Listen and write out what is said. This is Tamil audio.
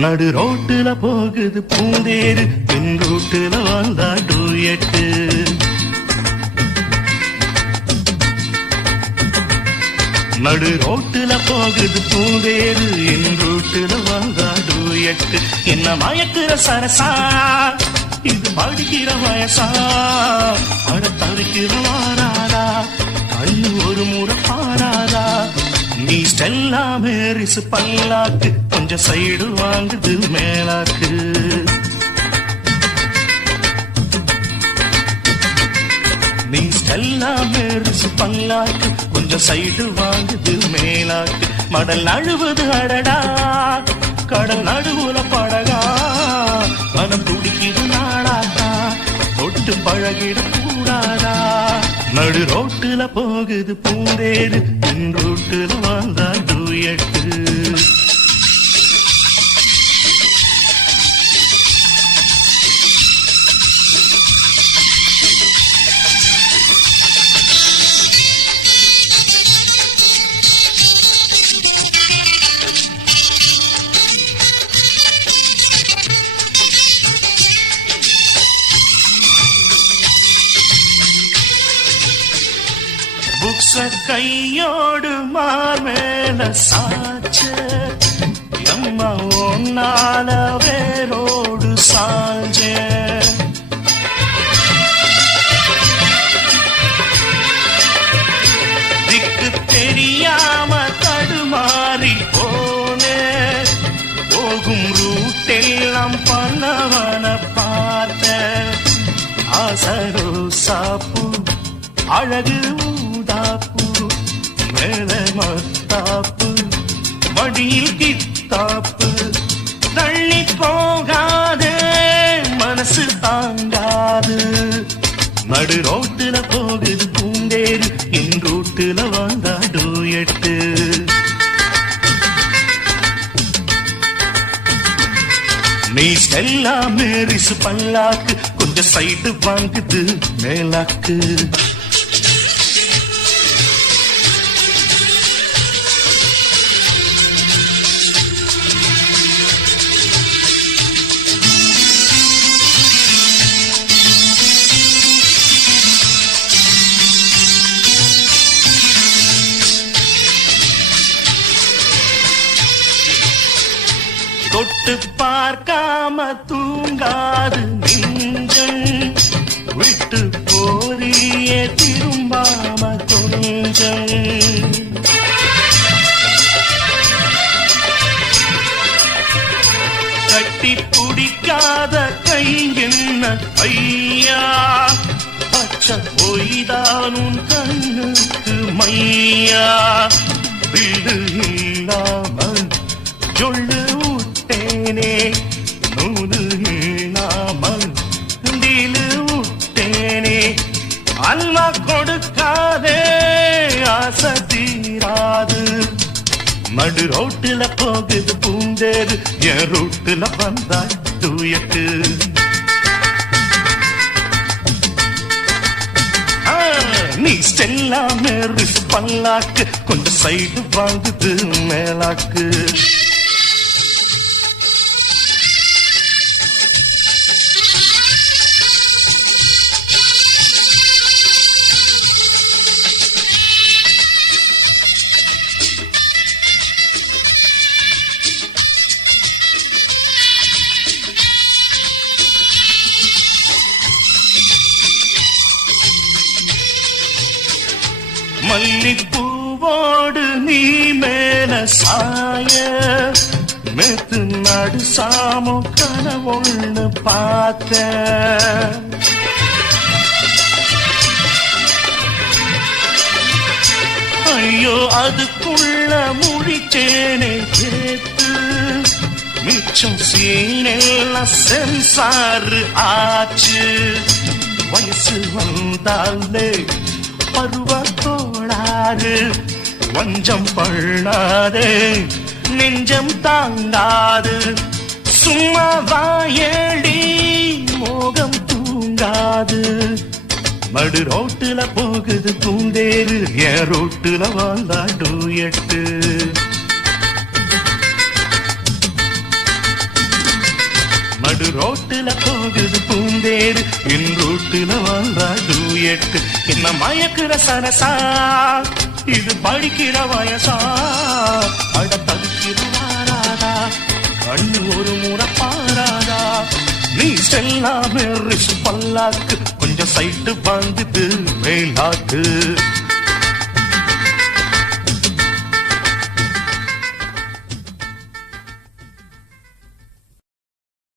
நடு ரோட்டுல போகுது பூந்தேரு பின் ரூட்டுல வந்தா டூயட்டு. நடு ரோட்டுல போகுது பூந்தேரு என் ரூட்டுல வந்தா டூயட்டு. என்ன மயக்குற சரசா? இது படிக்கிற வயசா? அட தவிக்கிற வாராதா? கண்ணு ஒரு முறை பாராதா? நீ மேரிசு பல்லாக்கு கொஞ்சம் சைடு வாங்குது மேலாக்கு. நீ ஸ்டெல்லா மேரிசு பல்லாக்கு கொஞ்சம் சைடு வாங்குது மேலாக்கு. மடல் நழுவது அடடா கடல் நடுவுல படகா. மனம் துடிக்கிது நாடாதா தொட்டு பழகிட கூடாதா. நடு ரோட்டுல போகுது பூந்தேரு பின் ரோட்டுல வந்தா டூயட்டு புக்ஸ கையோடு மார்மேல சாச்ச. அம்மா ஒன்னால வேரோடு சாஞ்ச. திக்கு தெரியாம தடுமாறி போனே. போகும் ரூட்டெல்லாம் பண்ணவன பார்த்த. அசரு சாப்பு அழகு மேல மத்தாப்பு மடியில் கித்தாப்பு. தள்ளி போகாது மனசு தாங்காது. நடு ரோட்டுல போகுது பூந்தேரு என் ரோட்டுல வந்தா டூயட்டு. நீ ஸ்டெல்லா மேரிசு பல்லாக்கு கொஞ்சம் சைடு வாங்குது மேலாக்கு. தொட்டு பார்க்காம தூங்காது நெஞ்சம். விட்டு போறிய திரும்பாம கொஞ்சம். கட்டி பிடிக்காத கை என்ன ஐயா பச்சை பொய்தானும் கண்ணுக்கு மையா? வீடு இல்லாமல் சொல்லு விட்டேனே நூலு இல்லாமல் டீலு விட்டேனே அல்வா கொடுக்காதே ஆசை தீராது. நடு ரோட்டுல போகுது பூந்தேரு என் ரோட்டுல வந்தா தூயட்டு நீ ஸ்டெல்லா மேரு பல்லாக்கு கொஞ்சம் சைடு வாங்குது மேலாக்கு. மல்லிப்பூவோடு நீ மேல சாய. மெத்து நாடு சாமோ கனவொன்னு பார்த்த. ஐயோ அதுக்குள்ள முடிச்சேனே கேட்டு. மிச்சம் சீனெல்லாம் சென்சாரு ஆச்சு. வயசு வந்தாலே பருவ கோளாறு வஞ்சம் பண்ணாது. நெஞ்சம் தாங்காது. சும்மா வாயேடி மோகம் தூங்காது மடு ரோட்டுல போகுது பூந்தேரு. என் ரோட்டுல வாழ்ந்தா டூயட்டு. நடு ரோட்டுல போகுது பூந்தேரு. என் ரோட்டுல வாழ்ந்தா டூயட்டு. என்ன மயக்குற சரசா? இது படிக்கிற வயசா? அட தடுக்கிற கண்ணு ஒரு முறை பாராதா? நீ செல்லாம ரிஷ் பல்லாக்கு. கொஞ்சம் சைட்டு வந்துட்டு மேலாக்கு